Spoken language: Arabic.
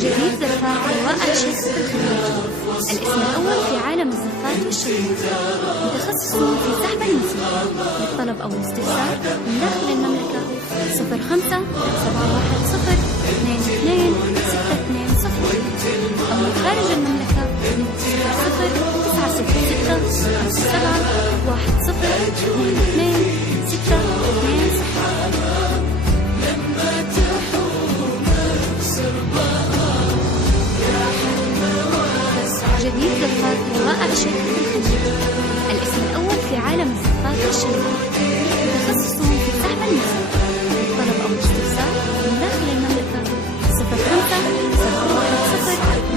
جديد زفاف روائع شيخ في الخليج. الاسم الأول في عالم الزفات والشيوخ، متخصص في سحب الموسيقى للطلب أو الاستفسار من داخل المملكة. 05 710 22 620 أو من خارج المملكة 0 966 7 10 22 620. جديد زفاف روائع شيخ في الخليج. الاسم الأول في عالم الزفات والشيوخ، متخصص في سحب الموسيقى للطلب أو الاستفسار من داخل المملكة. 05 710